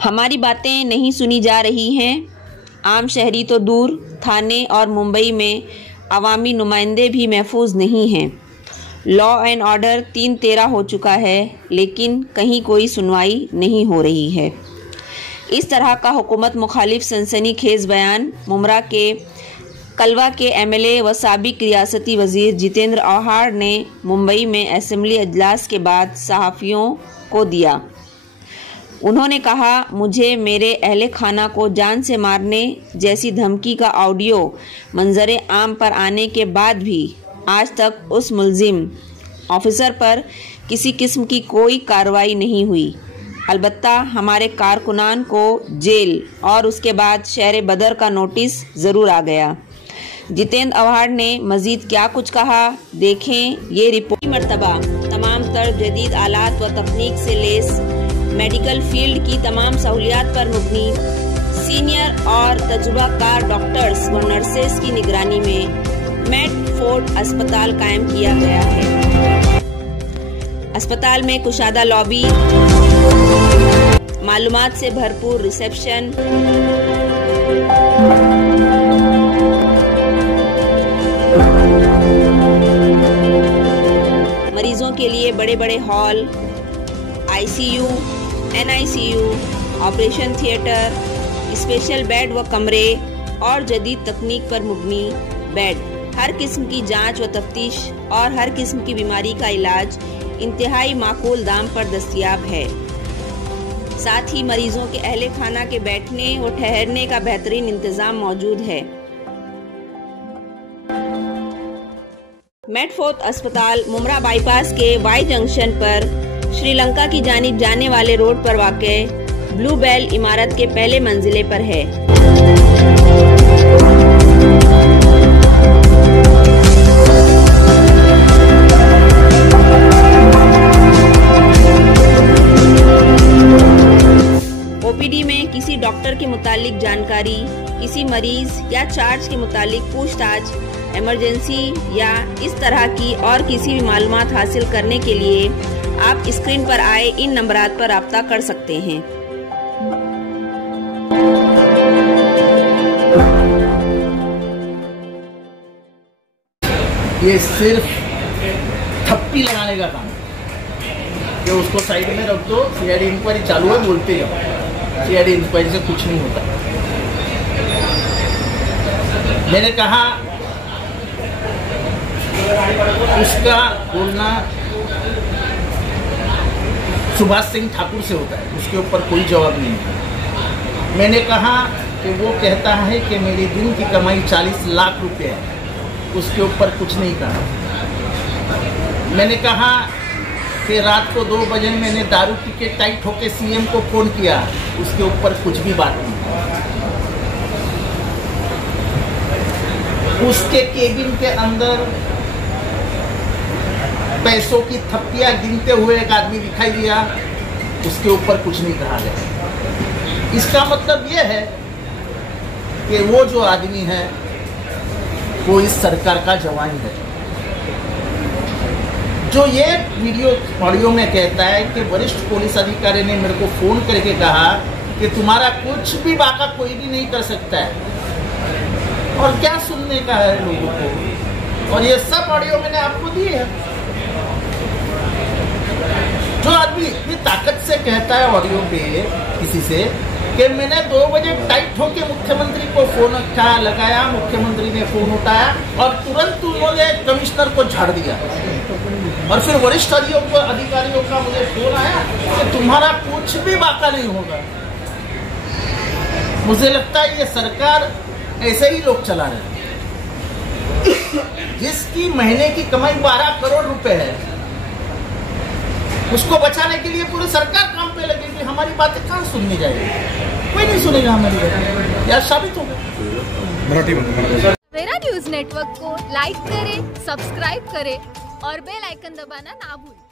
हमारी बातें नहीं सुनी जा रही हैं। आम शहरी तो दूर, थाने और मुंबई में अवामी नुमाइंदे भी महफूज नहीं हैं। लॉ एंड ऑर्डर 3-13 हो चुका है, लेकिन कहीं कोई सुनवाई नहीं हो रही है। इस तरह का हुकूमत मुखालिफ सनसनीखेज बयान मुमरा के कलवा के एमएलए व साबिक रियासती वजीर जितेंद्र आव्हाड ने मुंबई में असेंबली अजलास के बाद सहाफ़ियों को दिया। उन्होंने कहा, मुझे मेरे अहले खाना को जान से मारने जैसी धमकी का ऑडियो मंजरे आम पर आने के बाद भी आज तक उस मुल्जिम ऑफिसर पर किसी किस्म की कोई कार्रवाई नहीं हुई। अलबत्ता हमारे कारकुनान को जेल और उसके बाद शहर बदर का नोटिस ज़रूर आ गया। जितेंद्र आव्हाड ने मज़ीद क्या कुछ कहा, देखें ये रिपोर्ट। मरतबा तमाम तर जदीद आलात व तकनीक से लेस मेडिकल फील्ड की तमाम सहूलियात पर मुबनी सीनियर और तजुर्बाकार डॉक्टर्स व नर्सेस की निगरानी में मेडफोर्ड अस्पताल कायम किया गया है। अस्पताल में कुशादा लॉबी, मालूमात से भरपूर रिसेप्शन, मरीजों के लिए बड़े बड़े hall, ICU, NICU, operation theatre, special bed व कमरे और जदीद तकनीक पर मुबनी बेड, हर किस्म की जांच व तफ्तीश और हर किस्म की बीमारी का इलाज इंतहाई माकूल दाम पर दस्तयाब है। साथ ही मरीजों के अहले खाना के बैठने व ठहरने का बेहतरीन इंतजाम मौजूद है। मेडफोर्ड अस्पताल मुमरा बाईपास के वाई जंक्शन पर श्रीलंका की जानिब जाने वाले रोड पर वाक़े ब्लू बेल इमारत के पहले मंजिले पर है। ओपीडी में किसी डॉक्टर के मुतालिक जानकारी, किसी मरीज या चार्ज के मुतालिक पूछताछ, इमरजेंसी या इस तरह की और किसी भी मालूमात हासिल करने के लिए आप स्क्रीन पर आए इन नंबरात पर राब्ता कर सकते हैं। ये सिर्फ थप्पी लगाने का काम है कि उसको साइड में रख दो, सीआईडी इंक्वायरी चालू है बोलते जाओ। सीआईडी इंक्वायरी से कुछ नहीं होता। मैंने कहा उसका बोलना सुभाष सिंह ठाकुर से होता है, उसके ऊपर कोई जवाब नहीं है। मैंने कहा कि वो कहता है कि मेरी दिन की कमाई 40 लाख रुपए है, उसके ऊपर कुछ नहीं कहा। मैंने कहा कि रात को 2 बजे मैंने दारू पी के टाइट होके सीएम को फोन किया, उसके ऊपर कुछ भी बात नहीं। उसके केबिन के अंदर पैसों की थप्पियां गिनते हुए एक आदमी दिखाई दिया, उसके ऊपर कुछ नहीं कहा गया। इसका मतलब यह है कि वो जो आदमी है वो इस सरकार का जवान है। जो ये वीडियो ऑडियो में कहता है कि वरिष्ठ पुलिस अधिकारी ने मेरे को फोन करके कहा कि तुम्हारा कुछ भी बाका कोई भी नहीं कर सकता है, और क्या सुनने का है लोगों को। और ये सब ऑडियो मैंने आपको दी है। जो आदमी इतनी ताकत से कहता है ऑडियो पे किसी से कि मैंने 2 बजे टाइट होके मुख्यमंत्री को फोन लगाया, मुख्यमंत्री ने फोन उठाया और तुरंत उन्होंने कमिश्नर को झाड़ दिया, और फिर वरिष्ठ अधिकारियों का मुझे फोन आया कि तुम्हारा कुछ भी बाका नहीं होगा। मुझे लगता है ये सरकार ऐसे ही लोग चला रहे हैं। जिसकी महीने की कमाई 12 करोड़ रुपए है, उसको बचाने के लिए पूरी सरकार काम पे लगेगी। हमारी बातें कहाँ सुनने जाएगी? कोई नहीं सुनेगा हमारी बातें, यार साबित हो गया। सवेरा न्यूज नेटवर्क को लाइक करें, सब्सक्राइब करें और बेल आइकन दबाना ना भूलें।